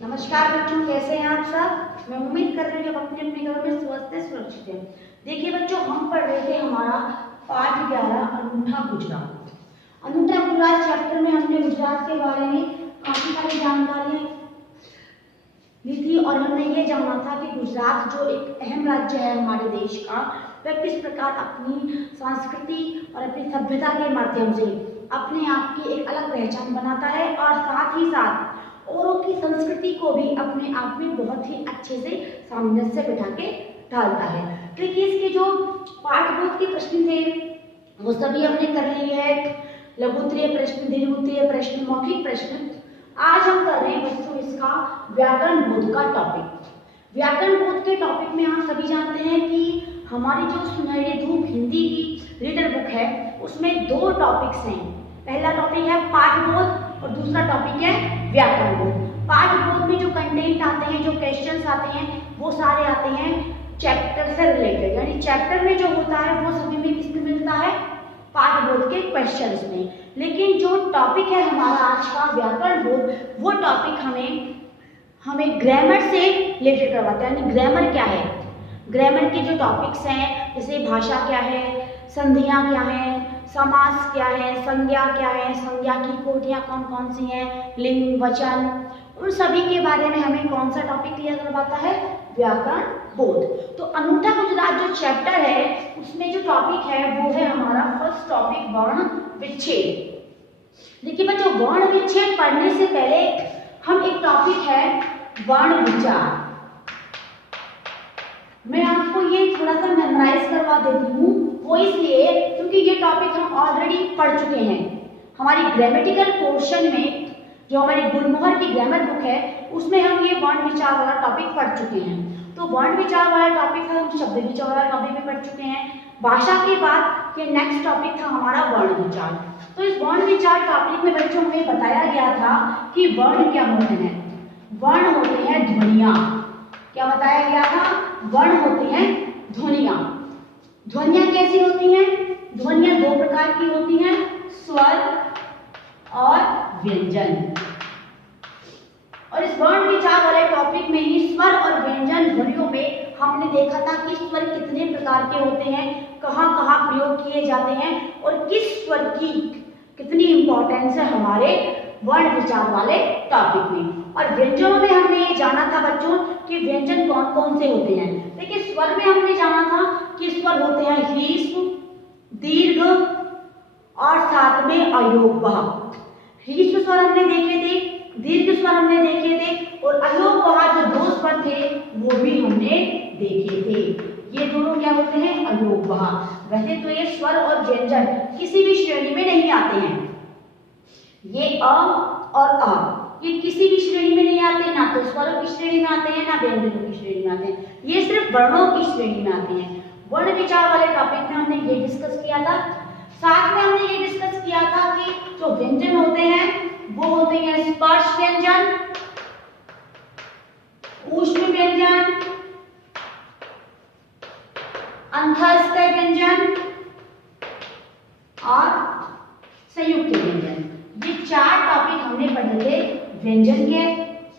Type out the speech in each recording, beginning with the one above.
नमस्कार बच्चों, कैसे हैं आप सब। मैं उम्मीद कर रही हूँ कि आप अपने अपने घरों में स्वस्थ हैं, सुरक्षित हैं। देखिए बच्चों, हम पढ़ रहे थे हमारा पाठ 11 अनूठा गुजरात। अनूठा गुजरात चैप्टर में हमने गुजरात के बारे में काफी सारी जानकारियां ली थी और हमने ये जाना था कि गुजरात जो एक अहम राज्य है हमारे देश का, वह किस प्रकार अपनी संस्कृति और अपनी सभ्यता के माध्यम से अपने आप की एक अलग पहचान बनाता है और साथ ही साथ औरों की संस्कृति को भी अपने आप में बहुत ही अच्छे से सामंजस्य बिठा के ढालता है। क्योंकि इसके जो पाठ्यपुस्तक के प्रश्न थे वो सभी हमने कर लिए हैं। लघुत्तरीय प्रश्न, दीर्घोत्तरीय प्रश्न, मौखिक प्रश्न। आज हम कर रहे हैं बच्चों इसका व्याकरण बोध का टॉपिक। व्याकरण बोध के टॉपिक में आप सभी जानते हैं कि हमारी जो सुनहरी धूप हिंदी की रीडर बुक है उसमें दो टॉपिक्स हैं। पहला टॉपिक है पाठबोध और दूसरा टॉपिक है व्याकरण बोध। पाठबोध में जो कंटेंट आते हैं, जो क्वेश्चंस आते हैं, वो सारे आते हैं चैप्टर से रिलेटेड, यानी चैप्टर में जो होता है वो सभी में किसमें मिलता है, पाठबोध के क्वेश्चंस में। लेकिन जो टॉपिक है हमारा आज का व्याकरण बोध, वो टॉपिक हमें ग्रामर से रिलेटेड करवाता है। यानी ग्रामर क्या है, ग्रामर के जो टॉपिक्स हैं जैसे भाषा क्या है, संधियां क्या है, समास क्या है, संज्ञा क्या है, संज्ञा की कोटियां कौन कौन सी हैं, लिंग, वचन, उन सभी के बारे में हमें कौन सा टॉपिक क्लियर करवाता है, व्याकरण बोध। तो अनूठा गुजरात जो चैप्टर है उसमें जो टॉपिक है वो है हमारा फर्स्ट टॉपिक वर्ण विच्छेद। देखिए बच्चों, वर्ण विच्छेद पढ़ने से पहले हम एक टॉपिक है वर्ण विचार, मैं आपको ये थोड़ा सा मेमोराइज करवा देती हूँ। वो इसलिए क्योंकि ये टॉपिक हम ऑलरेडी पढ़ चुके हैं। हमारी ग्रामेटिकल पोर्शन में जो हमारी गुरमोहर की ग्रामर बुक है उसमें हम ये वर्ण विचार वाला टॉपिक पढ़ चुके हैं। तो वर्ण विचार वाला टॉपिक है, हम शब्द विचार वाला टॉपिक भी पढ़ चुके हैं। भाषा के बाद ये नेक्स्ट टॉपिक था हमारा वर्ण विचार। तो इस वर्ण विचार टॉपिक में बच्चों हमें बताया गया था कि वर्ण क्या होते हैं। वर्ण होते हैं ध्वनियां। क्या बताया गया था, वर्ण होते हैं ध्वनियां। ध्वनियां कैसी होती हैं, ध्वनियां दो प्रकार की होती हैं, स्वर और व्यंजन। और इस वर्ण विचार वाले टॉपिक में ही स्वर और व्यंजन ध्वनियों में हमने देखा था कि स्वर कितने प्रकार के होते हैं, कहाँ कहाँ प्रयोग किए जाते हैं और किस स्वर की कितनी इंपॉर्टेंस है हमारे वर्ण विचार वाले टॉपिक में। और व्यंजनों में हमने ये जाना था बच्चों कि व्यंजन कौन कौन से होते हैं। देखिए स्वर में हमने जाना था कि स्वर होते हैं ह्रीस्व, दीर्घ और साथ में अयोगवाह। ह्रीस्व स्वर हमने देखे थे, दीर्घ स्वर हमने देखे थे और अयोगवाह जो दो स्वर थे वो भी हमने देखे थे। ये दोनों क्या होते हैं, अयोगवाह। वैसे तो ये स्वर और व्यंजन किसी भी श्रेणी में नहीं आते हैं। ये अ और अ ये किसी भी श्रेणी में नहीं आते, ना तो स्वरों की श्रेणी में आते हैं ना व्यंजनों की श्रेणी में आते हैं, ये सिर्फ वर्णों की श्रेणी में आते हैं। वर्ण विचार वाले टॉपिक में हमने ये डिस्कस किया था। साथ में हमने ये डिस्कस किया था कि जो व्यंजन होते हैं वो होते हैं स्पर्श व्यंजन, ऊष्म व्यंजन, अंतःस्थ व्यंजन और संयुक्त व्यंजन। ये चार टॉपिक हमने पढ़े थे व्यंजन के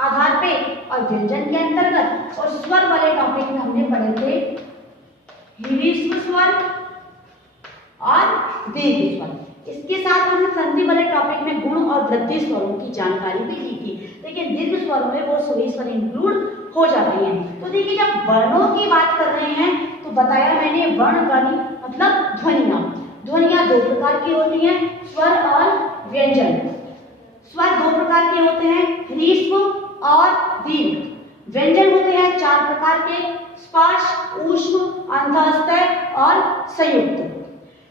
आधार पे और व्यंजन के अंतर्गत। और स्वर वाले टॉपिक में हमने पढ़े थे ह्रीस्व स्वर और दीर्घ स्वर। इसके साथ हमने संधि वाले टॉपिक में गुण और वृद्धि स्वरों की जानकारी भी ली थी। देखिए दीर्घ स्वरों में वो सभी स्वर इंक्लूड हो जाते हैं। तो देखिए जब वर्णों की बात कर रहे हैं तो बताया मैंने वर्ण ध्वनि मतलब ध्वनियां। ध्वनियां दो प्रकार की होती हैं, स्वर और व्यंजन। स्वर दो प्रकार के होते हैं, ह्रीस्व और दीर्घ। व्यंजन होते हैं चार प्रकार के, स्पर्श, ऊष्म, अंतःस्थ और संयुक्त।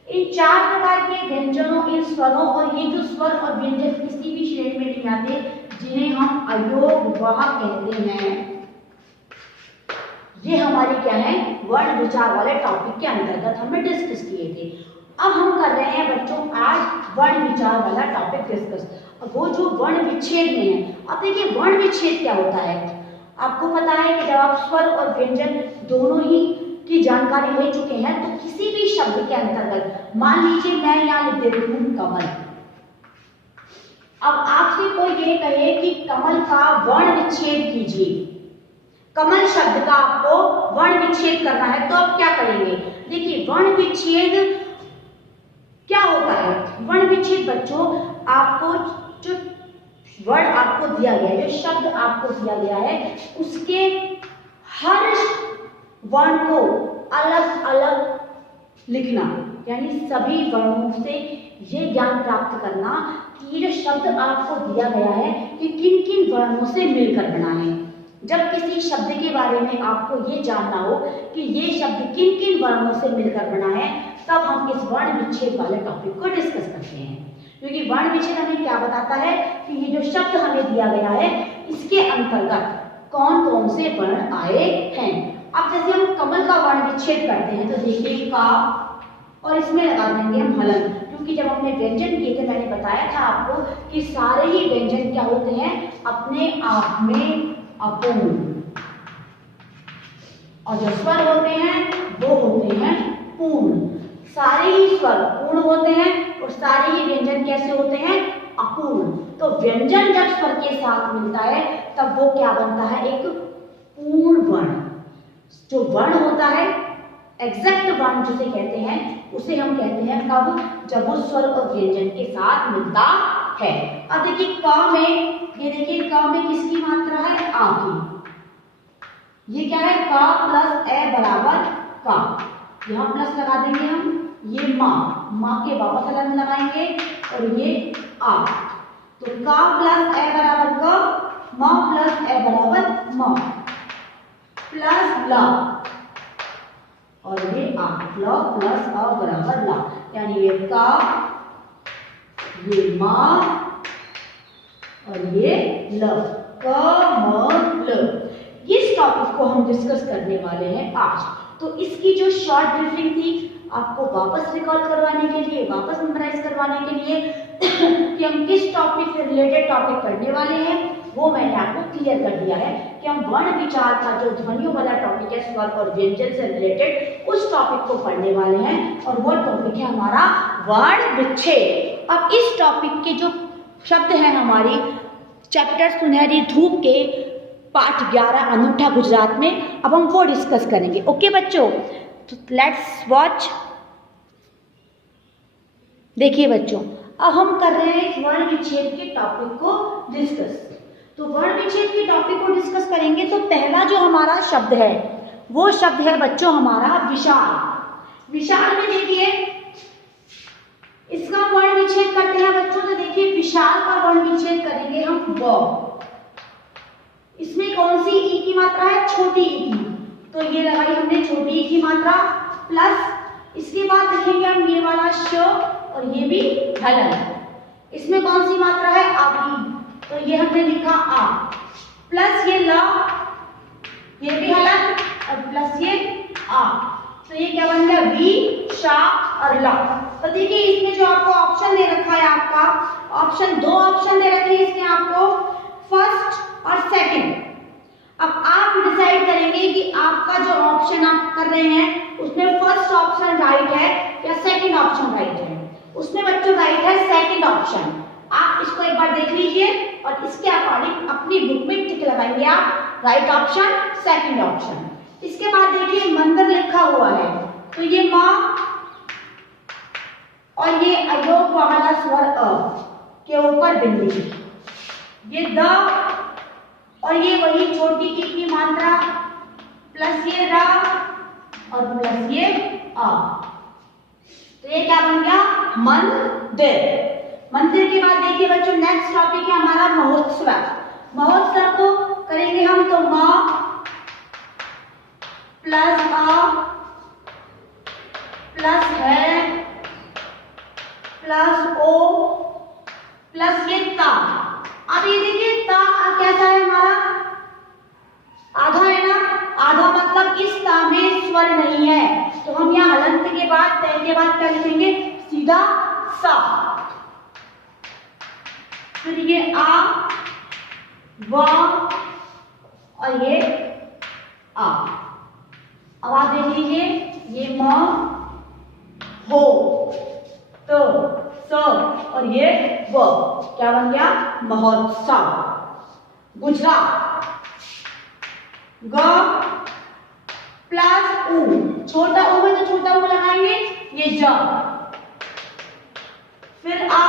इन चार प्रकार के व्यंजनों, इन स्वरों और ये जो स्वर और व्यंजन किसी भी श्रेणी में नहीं आते, जिन्हें हम अयोगवाह कहते हैं, ये हमारी क्या है, वर्ण विचार वाले टॉपिक के अंतर्गत हमने डिस्कस किए थे। अब हम कर रहे हैं बच्चों आज वर्ण विचार वाला टॉपिक डिस्कस। वो जो वर्ण विच्छेद में है। अब देखिए वर्ण विच्छेद क्या होता है, आपको पता है कि जब आप स्वर और व्यंजन दोनों ही की जानकारी ले चुके हैं तो किसी भी शब्द के अंतर्गत, मान लीजिए मैं यहाँ लिख देती हूँ कमल, अब आपसे कोई ये कहे कि कमल का वर्ण विच्छेद कीजिए, कमल शब्द का आपको वर्ण विच्छेद करना है, तो आप क्या करेंगे? देखिए वर्ण विच्छेद क्या होता है? वर्ण विच्छेद बच्चों, आपको जो वर्ड आपको दिया गया है, जो शब्द आपको दिया गया है, उसके हर वर्ण को अलग अलग लिखना, यानी सभी वर्णों से ये ज्ञान प्राप्त करना कि ये जो शब्द आपको दिया गया है कि किन किन वर्णों से मिलकर बना है। जब किसी शब्द के बारे में आपको ये जानना हो कि ये शब्द किन किन वर्णों से मिलकर बना है, तब हम इस वर्ण विच्छेद वाले टॉपिक को डिस्कस करते हैं। क्योंकि वर्ण विच्छेद हमें क्या बताता है कि ये जो शब्द हमें दिया गया है, इसके अंतर्गत कौन कौन से वर्ण आए हैं। अब जैसे हम कमल का वर्ण विच्छेद करते हैं, तो देखिए का, और इसमें लगा देंगे हम हलन, क्योंकि जब हमने व्यंजन किए थे मैंने बताया था आपको कि सारे ही व्यंजन क्या होते हैं, अपने आप में अपूर्ण, और जो स्वर होते हैं वो होते हैं पूर्ण। सारे ही स्वर पूर्ण होते हैं और सारे ही व्यंजन कैसे होते हैं? अपूर्ण। तो व्यंजन जब स्वर के साथ मिलता है तब वो क्या बनता है? एक पूर्ण वर्ण। जो वर्ण होता है, एग्जैक्ट वर्ण जिसे कहते हैं, उसे हम कहते हैं कब? जब वो स्वर और व्यंजन के साथ मिलता है। अब देखिए क में, ये देखिए क में किसकी मात्रा है? आ की। ये क्या है? क प्लस ए बराबर का, यहाँ प्लस लगा देंगे हम। ये माँ, माँ के वापस हलन लगाएंगे, और ये आ, तो का प्लस ए बराबर क, माँ प्लस ए बराबर माँ, प्लस ला, और ये आ, ल प्लस अ बराबर ला, यानी ये का, ये माँ, और ये ल, क म ल। इस टॉपिक को हम डिस्कस करने वाले हैं आज। तो इसकी जो शॉर्ट ब्रीफिंग थी, आपको वापस रिकॉल करवाने के लिए, वापस मेमोराइज करवाने के लिए कि हम किस टॉपिक से रिलेटेड टॉपिक पढ़ने वाले हैं, वो मैंने आपको क्लियर कर दिया है कि हम वर्ण विचार का जो ध्वनियों वाला टॉपिक है, स्वर और व्यंजन से रिलेटेड, उस टॉपिक को पढ़ने वाले हैं, और वो टॉपिक है हमारा वर्ण विच्छेद। अब इस टॉपिक के जो शब्द हैं हमारी चैप्टर सुनहरी धूप के पाठ 11 अनूठा गुजरात में, अब हम वो डिस्कस करेंगे। ओके बच्चों, तो लेट्स वॉच। देखिए बच्चों, अब हम कर रहे हैं वर्ण विच्छेद के टॉपिक को डिस्कस। तो वर्ण विच्छेद के टॉपिक को डिस्कस करेंगे, तो पहला जो हमारा शब्द है वो शब्द है बच्चों हमारा विशाल। विशाल में देखिए इसका वर्ण विच्छेद करते हैं बच्चों, तो देखिए विशाल का वर्ण विच्छेद करेंगे हम व। इसमें कौन सी ई की मात्रा है? छोटी ई की, तो ये लगाई हमने छोटी ई की मात्रा, प्लस इसके बाद देखेंगे हम ये वाला श, और ये भी हलन। इसमें कौन सी मात्रा है? आ की, तो ये हमने लिखा आ, प्लस ये ला, ये भी हलन, और प्लस ये आ, तो ये क्या बन गया? वी, शा और ला। तो देखिए इसमें जो आपको ऑप्शन दे रखा है, आपका ऑप्शन, दो ऑप्शन दे रखे हैं इसमें आपको, फर्स्ट और सेकंड। अब आप डिसाइड करेंगे कि आपका जो ऑप्शन आप कर रहे हैं उसमें फर्स्ट ऑप्शन राइट है या सेकंड ऑप्शन राइट है। उसमें बच्चों राइट है सेकंड ऑप्शन। आप इसको एक बार देख लीजिए और इसके अकॉर्डिंग अपनी बुक में टिक लगाएंगे आप, राइट ऑप्शन, सेकंड ऑप्शन। इसके बाद देखिए मंदिर लिखा हुआ है, तो ये माँ और ये अयोग वाला स्वर अ के ऊपर बिंदी, ये द, और ये वही छोटी ई की मात्रा, प्लस ये रा, और प्लस ये आ, तो ये क्या बन गया? मंदिर। मंदिर के बाद देखिए बच्चों नेक्स्ट टॉपिक है हमारा महोत्सव। महोत्सव को करेंगे हम, तो माँ प्लस आ, प्लस है, प्लस ओ, प्लस ये ता। अब ये देखिए ता कैसा है हमारा? आधा है ना, आधा मतलब इस ता में स्वर नहीं है, तो हम यहाँ हलंत के बाद, तय के बाद क्या लिखेंगे? सीधा सा। फिर ये आ, व, और ये आ। अब आप देख लीजिए ये म, हो, तो, स, स और ये व, क्या बन गया? महोत्सव। गुजरात, ग प्लस उ, छोटा उ में तो छोटा उ लगाएंगे, ये ज, फिर आ,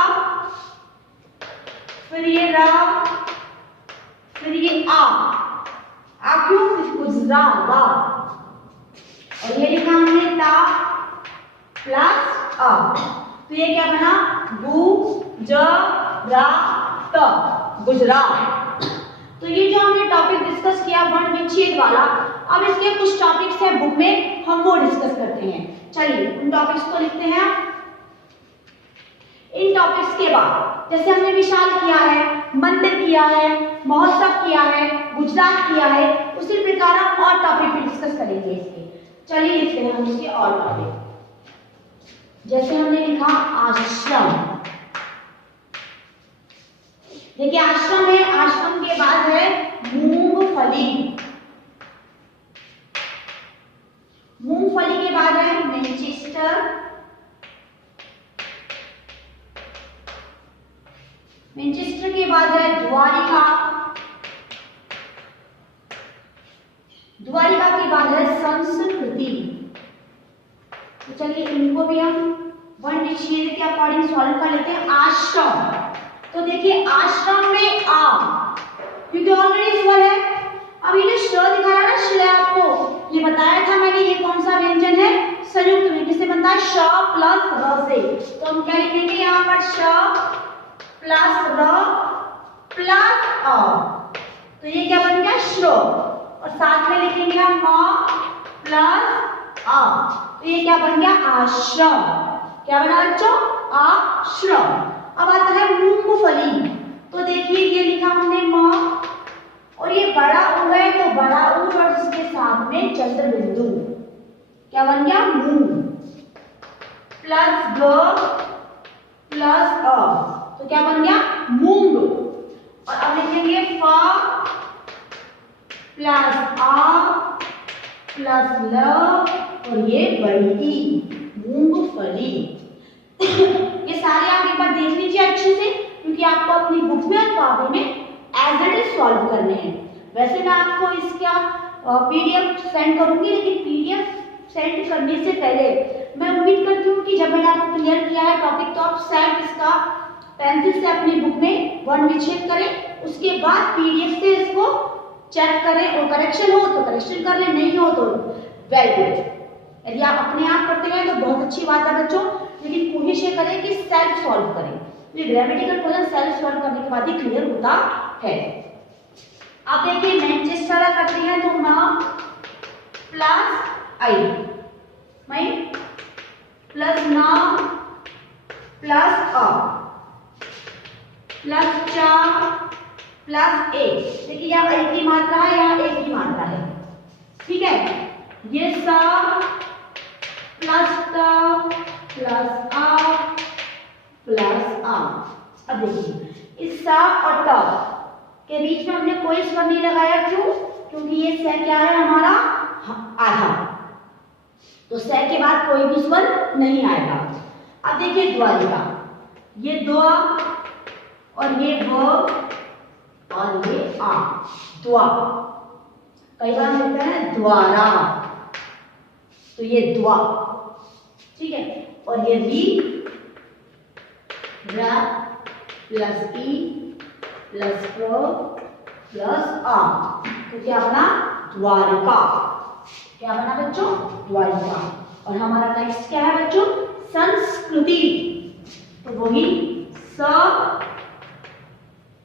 फिर ये रा, फिर ये आ क्यों? गुजरात, रा, और ये लिखा हमने ता प्लस आ, तो ये क्या बना? गु ज रा त, गुजरात। तो ये जो हमने टॉपिक डिस्कस किया वर्ण विच्छेद वाला, अब इसके कुछ टॉपिक्स हैं बुक में, हम वो डिस्कस करते हैं। चलिए उन टॉपिक्स को लिखते हैं। इन टॉपिक्स के बाद जैसे हमने विशाल किया है, मंदिर किया है, महोत्सव किया है, गुजरात किया है, उसी प्रकार हम और टॉपिक भी डिस्कस करेंगे इसके। चलिए लिखते हैं हम इसके और टॉपिक। जैसे हमने लिखा आश्रम, देखिए आश्रम है, आश्रम के बाद है मूंगफली, मूंगफली के बाद है मैनचेस्टर, मैनचेस्टर के बाद है द्वारिका, द्वारिका के बाद है संस्कृति। तो चलिए इनको भी हम वर्ण विच्छेद के अकॉर्डिंग सॉल्व कर लेते हैं। आश्रम, तो देखिए आश्रम में आ, क्योंकि ऑलरेडी स्वर है। अब ये जो श दिखा रहा है ना, श्ले, आपको ये बताया था मैंने, ये कौन सा व्यंजन है? संयुक्त में, जिससे बनता है श प्लस र से। तो हम क्या लिखेंगे यहाँ पर? श प्लस र प्लस अ, तो ये क्या बन गया? श्र, और साथ में लिखेंगे हम म प्लस आ, तो ये क्या बन गया? आश्रम। क्या बना बच्चों? आश्रम। अब आता है मूंगफली, तो देखिए ये लिखा हमने म, और ये बड़ा उ है तो बड़ा उ और इसके साथ में चंद्र बिंदु, क्या बन गया? मूंग प्लस ग प्लस अ, तो क्या बन गया? मूंग। और अब लिखेंगे फ प्लस आ प्लस ल, और ये बड़ी ई, मूंगफली। ये सारे आप एक बार देख लीजिए अच्छे से, क्योंकि आपको अपनी बुक में और कॉपी में एज इट इज सॉल्व करने हैं। वैसे मैं आपको इसका पीडीएफ सेंड करूंगी, लेकिन पीडीएफ सेंड करने से पहले मैं उम्मीद करती हूँ कि जब मैंने आपको क्लियर किया है टॉपिक, तो आप सेल्फ इसका पेंसिल से अपनी बुक में वर्ण विच्छेद करें, उसके बाद पीडीएफ से इसको चेक करें, और करेक्शन हो तो करेक्शन कर लें, नहीं हो तो वेरी गुड। यदि आप अपने आप करते हैं तो बहुत अच्छी बात है बच्चों, लेकिन कोशिश ये करें कि सेल्फ सॉल्व करें। ये ग्रामेटिकल क्वेश्चन सेल्फ सॉल्व करने के बाद ही क्लियर होता है। अब देखिए मैनचेस्टर करते हैं तो म प्लस आई, मई प्लस न प्लस अ प्लस चा प्लस ए, देखिए यहाँ एक की मात्रा है, यहाँ एक की मात्रा है, ठीक है। ये सा प्लस ट प्लस आ प्लस आ। अब देखिए इस सा और ट के बीच में हमने कोई स्वर नहीं लगाया, क्यों? क्योंकि ये स क्या है हमारा? आधा, तो स के बाद कोई भी स्वर नहीं आएगा। अब देखिए द्वारिका, ये द्वा और ये व और ये आ, द्वा, कई बार मिलता है द्वारा, तो ये द्वा, ठीक है। और ये री रा प्लस ई प्लस प्र प्लस आ, तो क्या बना? द्वारिका। क्या बना बच्चों? द्वारिका। और हमारा नेक्स्ट क्या है बच्चों? संस्कृति, तो वही स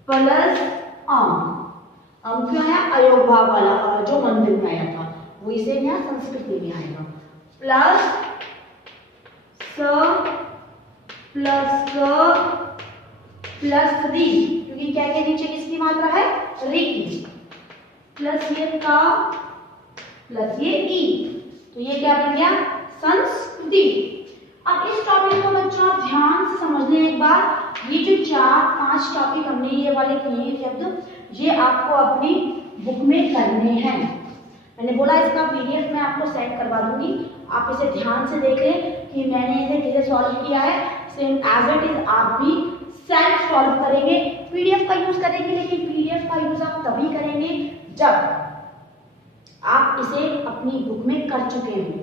प्लस अम क्यों है? अयोग भाव वाला जो मंदिर में आया था, वो इसे यहाँ संस्कृति में आएगा। प्लस स प्लस क प्लस री, क्योंकि क्या के नीचे किसकी मात्रा है? री की, प्लस ये का प्लस ये ई, तो ये क्या बन गया? संस्कृति। अब इस टॉपिक को बच्चों आप ध्यान से समझ लें एक बार। ये जो 4-5 टॉपिक हमने ये वाले किए शब्द, ये आपको अपनी बुक में करने हैं। मैंने बोला इसका पीडीएफ मैं आपको सेंड करवा दूंगी, आप इसे ध्यान से देखें कि मैंने इसे कैसे सॉल्व किया है, सेम एज इट इज आप भी सेल्फ सॉल्व करेंगे। पीडीएफ का यूज करेंगे, लेकिन पीडीएफ का यूज आप तभी करेंगे जब आप इसे अपनी बुक में कर चुके हैं,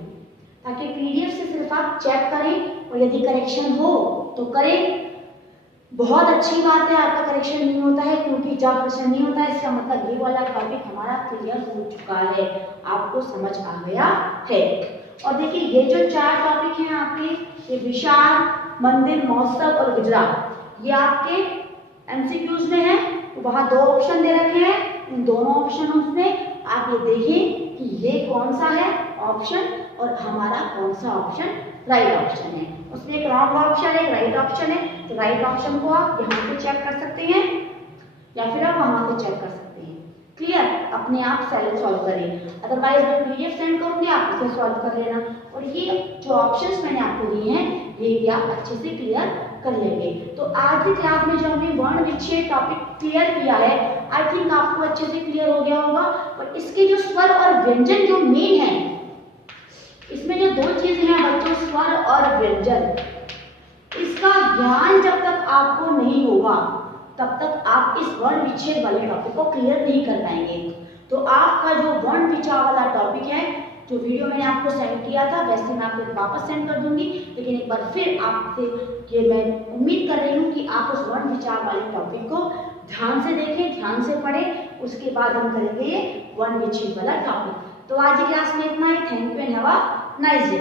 ताकि पीडीएफ से सिर्फ आप चेक करें और यदि करेक्शन हो तो करें। बहुत अच्छी बात है आपका करेक्शन नहीं होता है, क्योंकि जब करेक्शन नहीं होता है इसका मतलब ये वाला टॉपिक हमारा क्लियर हो चुका है, आपको समझ आ गया है। और देखिए ये जो 4 टॉपिक हैं आपके, ये विशाल, मंदिर, महोत्सव और गुजरात, ये आपके एमसीक्यूज में है। तो वहाँ 2 ऑप्शन दे रखे हैं, इन दोनों ऑप्शन में आप ये देखिए कि ये कौन सा है ऑप्शन और हमारा कौन सा ऑप्शन राइट ऑप्शन है। उसमें एक रॉन्ग ऑप्शन है, एक राइट ऑप्शन है। तो राइट ऑप्शन को आप यहाँ पे चेक कर सकते हैं या फिर आप वहां से चेक कर सकते हैं। क्लियर, अपने आप सेल्फ सॉल्व करें, अदरवाइज मैं पीडीएफ सेंड करूंगी, आप इसे सॉल्व कर लेना। और ये जो ऑप्शंस मैंने आपको दिए हैं ये भी आप अच्छे से क्लियर कर लेंगे। तो आज की क्लास में जो हमने वर्ण विच्छेद टॉपिक क्लियर किया है, आई थिंक आपको अच्छे से क्लियर हो गया होगा। और इसके जो स्वर और व्यंजन जो मेन है, इसमें जो 2 चीजें हैं बच्चों, स्वर और व्यंजन, इसका ज्ञान जब तक आपको नहीं होगा तब तक आप इस वर्ण विच्छेद वाले टॉपिक को क्लियर नहीं कर पाएंगे। तो आपका जो वर्ण विचार वाला टॉपिक है, जो वीडियो मैंने आपको सेंड किया था, वैसे मैं आपको वापस सेंड कर दूंगी, लेकिन एक बार फिर आपसे ये मैं उम्मीद कर रही हूँ कि आप उस वर्ण विचार वाले टॉपिक को ध्यान से देखें, ध्यान से पढ़ें, उसके बाद हम करेंगे ये वर्ण विच्छेद वाला टॉपिक। तो आज की क्लास में इतना ही। Thank you and have a nice day.